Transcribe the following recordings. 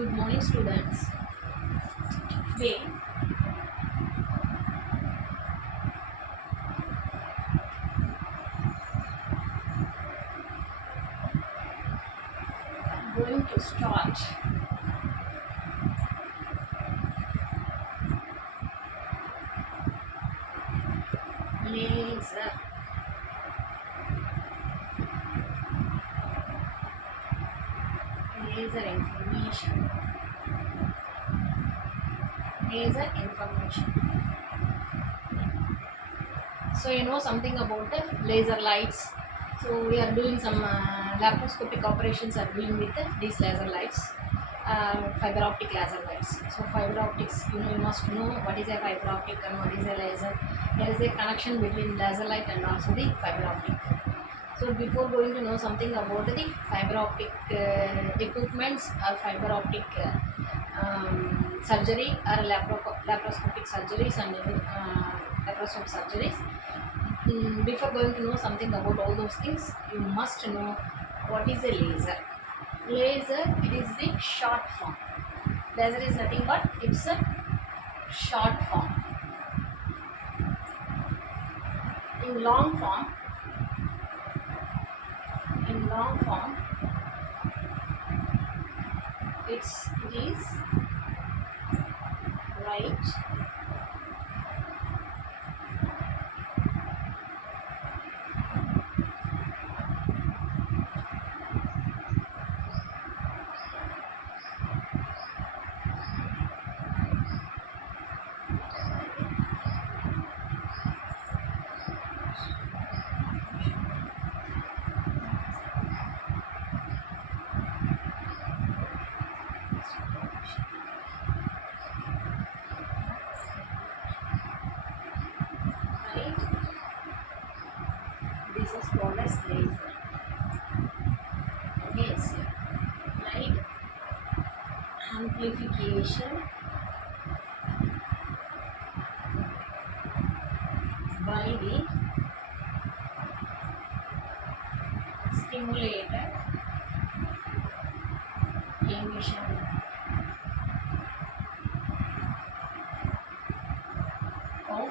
Good morning, students. Today, I'm going to start laser. Laser information. Laser information. So you know something about the laser lights. So we are doing some laparoscopic operations are doing with these laser lights, fiber optic laser lights. So fiber optics, you must know what is a fiber optic and what is a laser. There is a connection between laser light and also the fiber optic. So before going to know something about the fiber optic equipments or fiber optic surgery or laparoscopic surgeries and laparoscopic surgeries, before going to know something about all those things, you must know what is a laser. Laser, it is the short form. Laser is nothing but it's a short form. In long form, it is light light. This is called as laser. Yes, light amplification by the stimulated emission of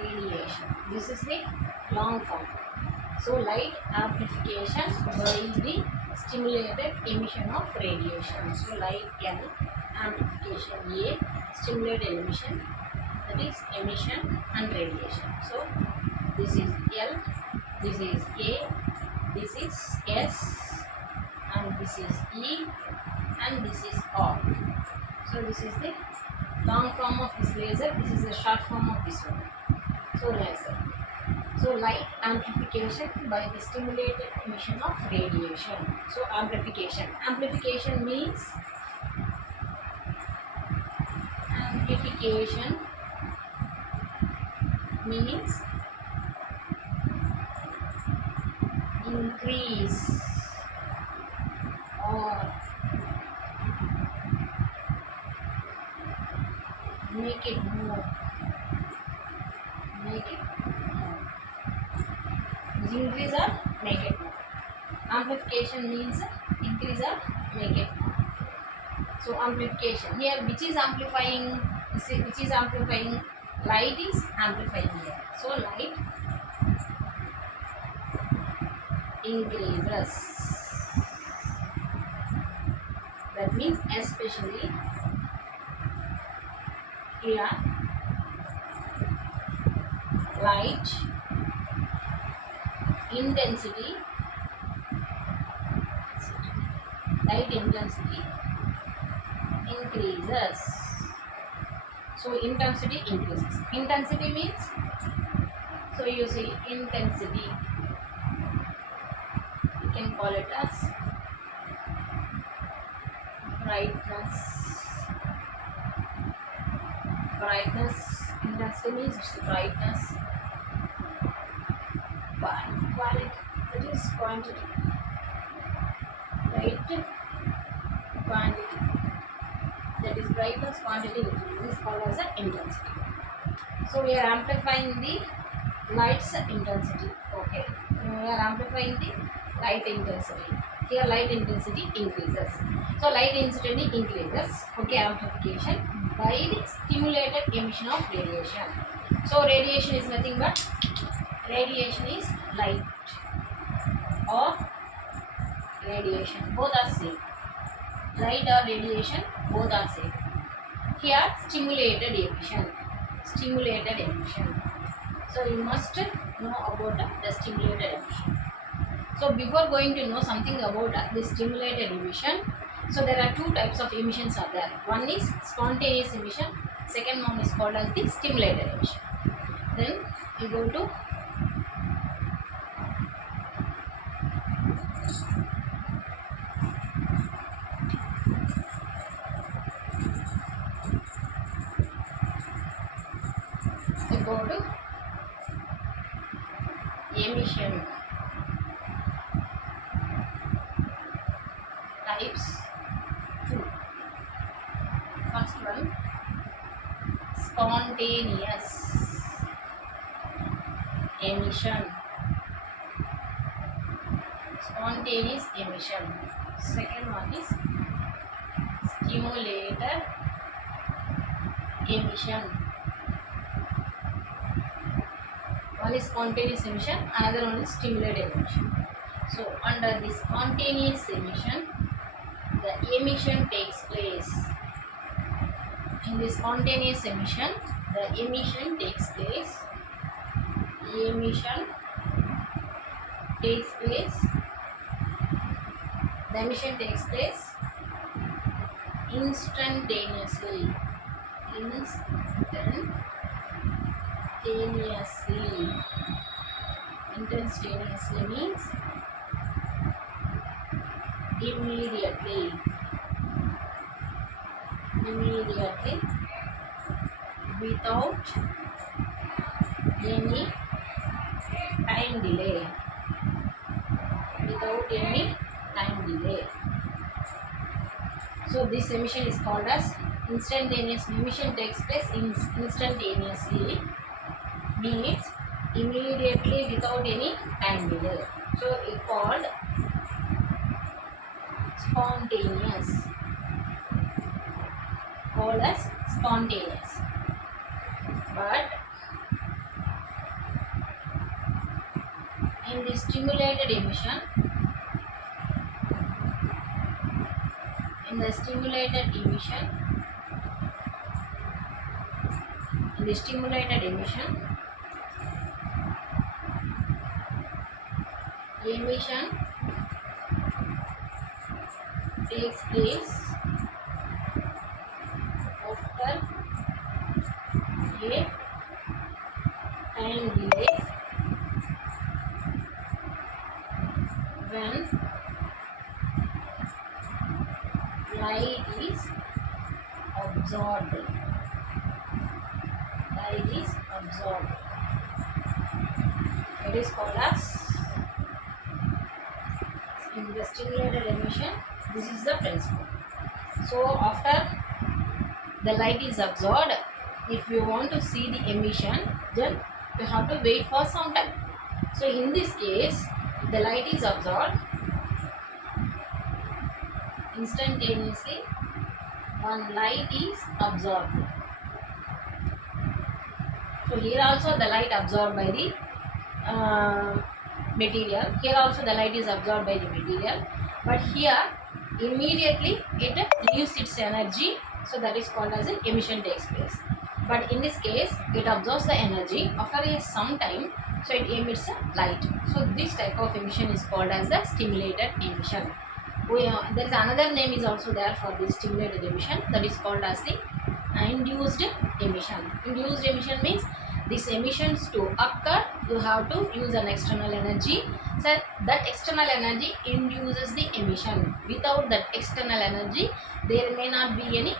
radiation. This is the long form. So light amplification by the stimulated emission of radiation. So light L, amplification A, stimulated emission, that is emission and radiation. So this is L, this is A, this is S, and this is E, and this is R. So this is the long form of this laser, this is the short form of this one. So laser. So light amplification by the stimulated emission of radiation. So amplification. Amplification means increase or make it more. Increase or make it more. Amplification means increase or make it more. So amplification here, which is amplifying? Which is amplifying? Light is amplifying here. So light increases. That means especially here light intensity increases. So intensity increases. Intensity means, so you see intensity, you can call it as brightness. Intensity means it's brightness. Quality, that is quantity. Light quantity, that is brightness, quantity, which is called as the intensity. So we are amplifying the light's intensity. Okay. we are amplifying the light intensity. Here light intensity increases. So light intensity increases, okay, amplification by the stimulated emission of radiation. So radiation is nothing but radiation is light or radiation. Both are same. Light or radiation, both are same. Here stimulated emission. Stimulated emission. So you must know about the stimulated emission. So before going to know something about the stimulated emission, so there are two types of emissions are there. One is spontaneous emission, second one is called as the stimulated emission. Then you go to emission types 2. First one, spontaneous emission. Spontaneous emission. Second one is stimulated emission. One is spontaneous emission, another one is stimulated emission. So under the spontaneous emission, the emission takes place. In the spontaneous emission, the emission takes place. Emission takes place. The emission takes place instantaneously. Instantaneously means immediately, without any time delay, So this emission is called as instantaneous. Emission takes place instantaneously, means immediately without any time delay. So it called spontaneous. But in the stimulated emission, emission takes place after a time delay when light is absorbed. It is called as, in the stimulated emission, this is the principle. So after the light is absorbed, if you want to see the emission, then you have to wait for some time. So in this case, the light is absorbed instantaneously. One light is absorbed. So here also the light absorbed by the material. Here also the light is absorbed by the material. But here immediately it leaves its energy. So that is called as an emission takes place. But in this case, it absorbs the energy after some time. So it emits a light. So this type of emission is called as the stimulated emission. There is another name is also there for this stimulated emission, that is called as the induced emission. Induced emission means these emissions to occur, you have to use an external energy. So that external energy induces the emission. Without that external energy, there may not be any